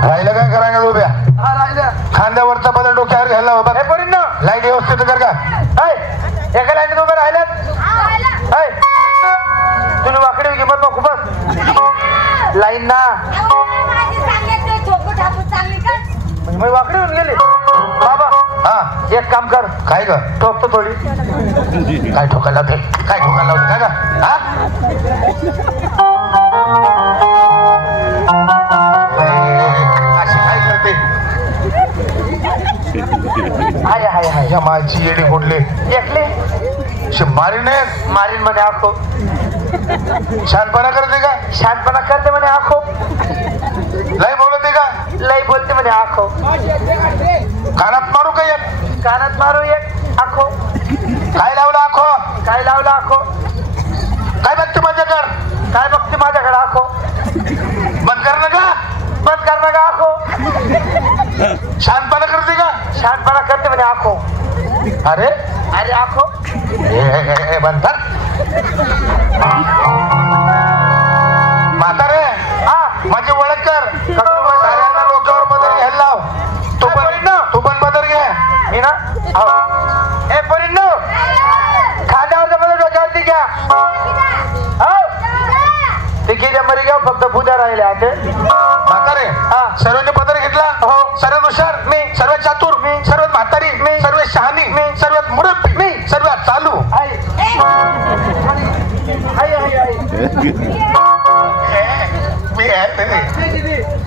राहिलं काय करायला उभ्या खांद्यावरचा बदल डोक्यावर घ्यायला बाबा हे पडीन ना लाईट व्यवस्थित कर का एका लाईनीत उभं राहिल्यात तुम्ही वाकडी किंमत मग खूपच लाईन ना मी वाकडी होऊन गेली बाबा हा एक काम कर काय ग ठोकतो थोडी काय ठोकायला होते काय ठोकायला होते काय का हा अशी काय करते हाय हाय हाय या माझी येडी कुठली एकली मारीन मारीन म्हणे आखो शानपणा करते का शानपणा करते म्हणे आखो लय बोलते का लय बोलते म्हणे आखो कानात मारू का एक कानात मारू एक आखो काय लावलं आखो काय लावलं आखो काय बघते माझ्याकडे काय बघते माझ्याकडे आखो बंद कर ना का बंद कर ना का आखो शानपणा करते का शानपणा करते म्हणे आखो अरे अरे आखो बंद कर म्हातारे माझी ओळख कर साऱ्यांना डोक्यावर पदर घ्यायला लाव तू पण पदर घे मी ना हे परीन खांद्यावरचा पदर डोक्यावरती घ्या तिकीच्या मध्ये घ्या फक्त पूजा राहिले आहे म्हातारे सर्वांनी पदर घेतला हो सर्वात हुशार मी सर्वात चातुर मी सर्वात म्हातारी मी सर्वात शहाणी मी सर्वात मुरब्बी मी सर्वात चालू मी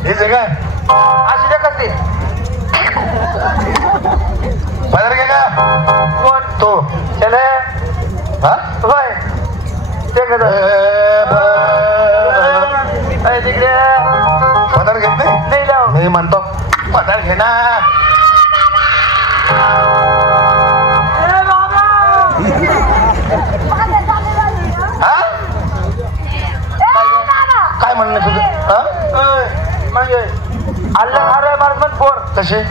हे जगा अशी कसते पदर घे का कोण तो चले होय ते तिकडे पदर घेत नाही लाव मी म्हणतो पदर घे ना काय म्हणणं तुझं अल्ला अरे मारमन पोर कसे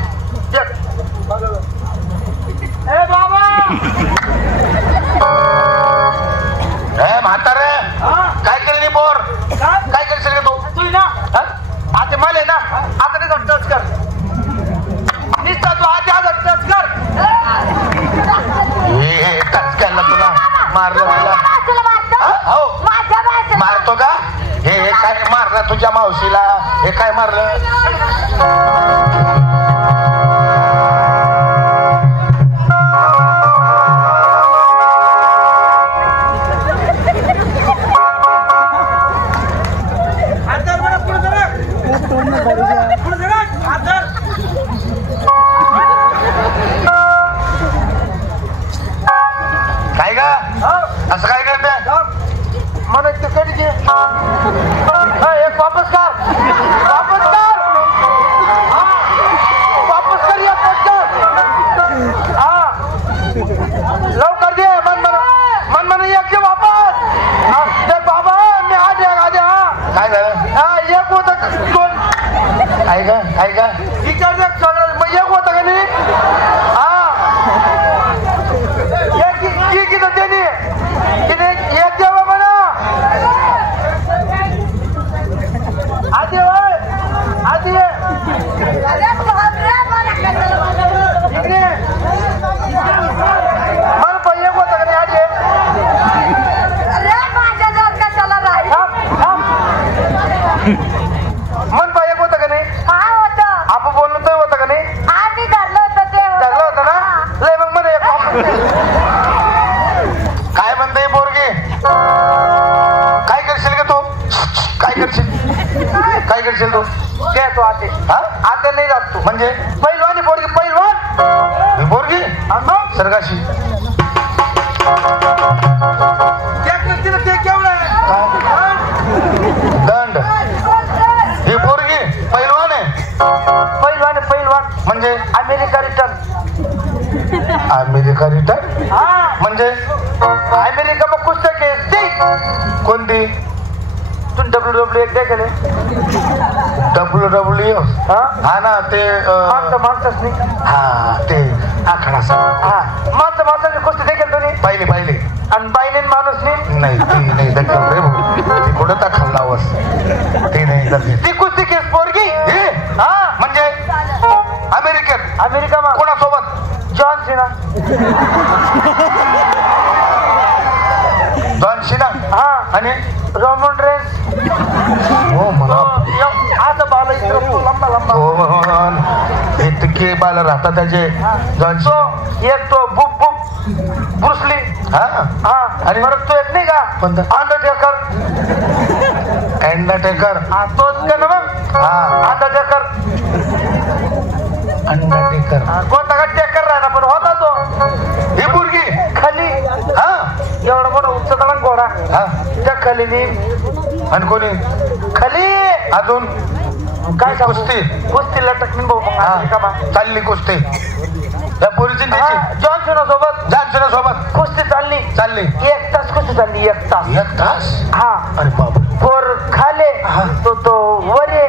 म्हातारे काय केली पोर काय करशील का तू ना आता मला ना आता नाही टच कर निसता तू आधी टच कर टच केला तुला मारलं तुला हो मारतो का हे काय मारलं तुझ्या मावशीला हे काय मारलं काय का असं काय करते म्हणून ते कधी घे एक वापस कर वापस कर वापस कर एक हा लवकर दे मन मन एक दे वापस ते बाबा मी आधी काय झालं हा एक होत दोन आहे का इकडे मग एक होतं का नाही हा एक किती त्याने एक देवा म्हणा आधी होय आधी इकडे मन पण एक होतं का नाही आधी मन पण एक होतं का नाही आपण बोललो तर होतं का नाही आधी धरलं होतं ते धरलं होतं ना लय मग म्हणे काय म्हणते पोरगी काय करशील का तू काय करशील तू ते तू आते आते नाही जात तू म्हणजे पहिलवान पोरगी पहिलवान पोरगी सरगाशी ते केवढं दंड ही पोरगी पहिलवान आहे पहिलवान म्हणजे अमेरिका रिटर्न म्हणजे अमेरिका मग पुस्तक आहे ती कोणती तुम्ही WWE काय केले WWE हा ना ते माणसंच नाही हा ते आखडा हा माणसाची कुस्ती देखील तुम्ही पाहिली आणि बाईने माणूस नाही ती नाही दखल रे ती कुठं दाखल लावस ती नाही ती कुस्ती केस पोरगी हा जॉनशिना हा आणि रोमन रेन्स हो म्हणा आता बाला इतकं लंबा लंबा इतके बाला राहतात त्याचे जॉनशिना एक तो बुक बुक ब्रुसली हा हा आणि परत तो एक नाही का अंडरटेकर हा तोच का ना मग हा अंडरटेकर कोणता का टेकर राहिला पण होता तो ही मुलगी खाली हा एवढा मोठा उंच दळण घोडा हा त्या खालीनी आणि कोणी खाली अजून काय कुस्ती कुस्ती लटकली भाऊ चालली कुस्ती त्या पोरीची जॉनसना सोबत कुस्ती चालली 1 तास कुस्ती चालली 1 तास हा अरे बाबा पोर खाले तो वरे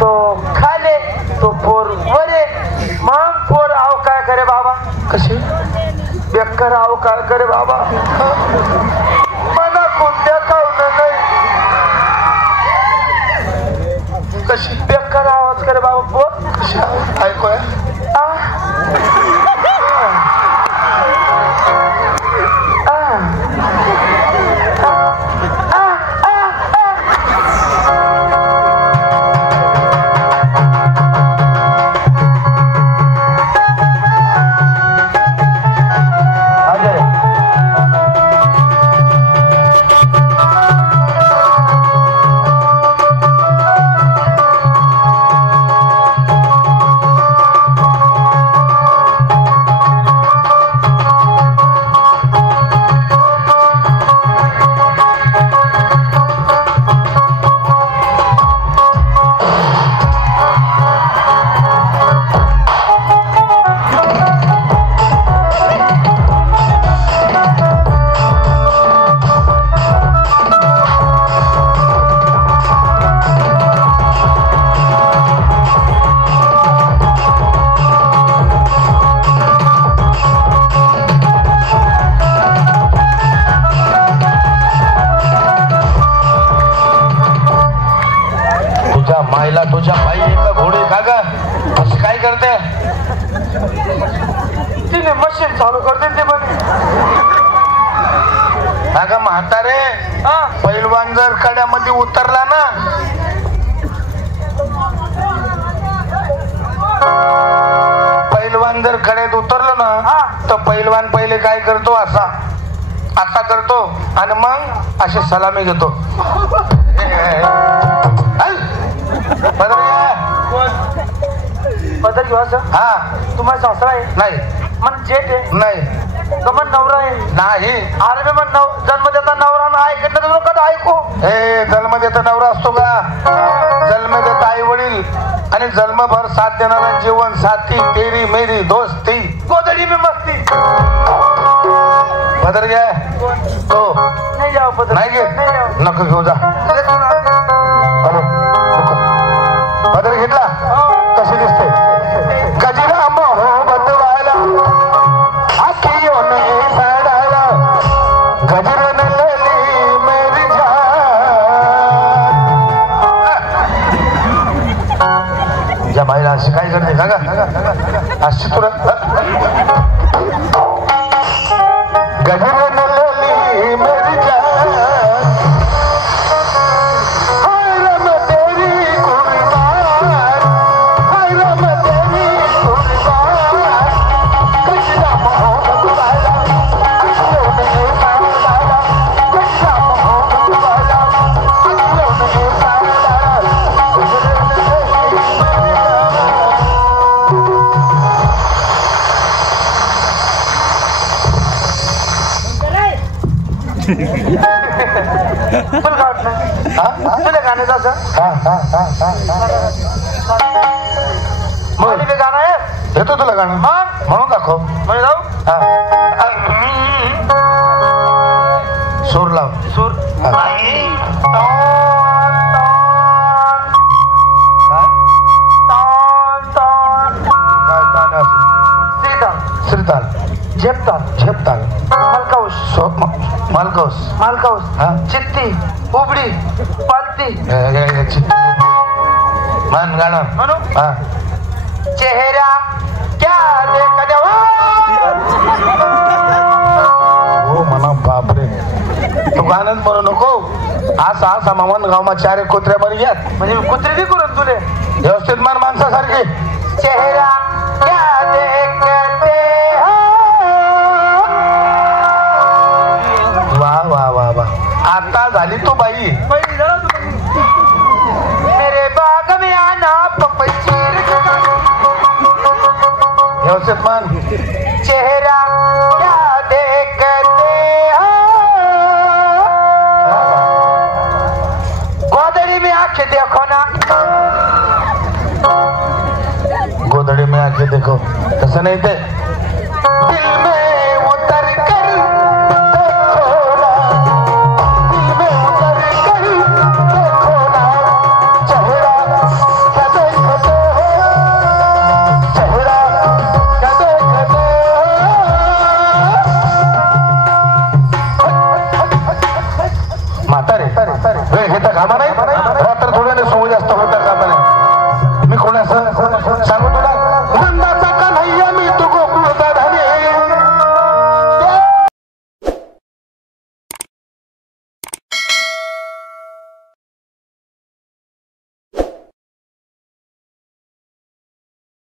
तो खाले तो पोर वरे मग पोर आव काय करे बाबा कशी बेकार आव काय करे बाबा मला कोणत्या खाऊन नाही कशी बेकार आवाज करे बाबा पोर कशी ऐकूया तुझ्या बाई एका घोडे का ग असं काय करते तिने मशीन चालू करते ते पण अगं म्हातारे पैलवान जर कड्यामध्ये उतरला ना पैलवान जर कड्यात उतरलो ना तर पैलवान पहिले काय करतो असा करतो आणि मग असे सलामी घेतो बदल घेऊ असं हा तुम्हाला सासरा आहे नाही मन जेठ आहे नाही कमन नवरा आहे नाही अरे मग जन्म देता नवरा ऐकत नाही कधी ऐकू हे जन्म देता नवरा असतो का जन्म देता आई वडील आणि जन्मभर साथ देणारा जीवन साथी तेरी मेरी दोस्ती गोदडी में मस्ती बदल घ्या तो नाही जाऊ बदल नाही घे नको घेऊ जा बदल घेतला कशी दिसते गजरा मोहब्बत वाला आखियों ने सड़ाला गजरा न लली मेरी जान या बाईला अशी काय करते का अशी तुला गजरा न लली मेरी जान तुला गाण्याचं असं मी गाणं आहे येतो तुला गाणं म्हणून दाखव म्हणजे जाऊ सूर लाव सूर श्रीताल झेपताल मालकाऊस चित्ती उबडी पालती मान गाणं म्हणू चेहरा क्या देख तू गाणंच म्हणू नको. असा असा मामन गावमा 4 कुत्र्या बरी घ्यात म्हणजे कुत्रे बी करून तुले व्यवस्थित मान माणसासारखे. चेहरा क्या देखते हो. वा वा वा वा आता झाली तू बाई. मेरे बाग में आना पपईचीर व्यवस्थित मान. चेहरा क्या देखते हो. गोदड़ी में आंखें देखो ना. गोदड़ी में आंखें देखो तसं नाही ते. दिल में उतर कर देखो ना. दिल में उतर कर देखो ना. चेहरा क्या देखते हो. चेहरा क्या देखते हो. म्हातारे हे तर कामा नाही.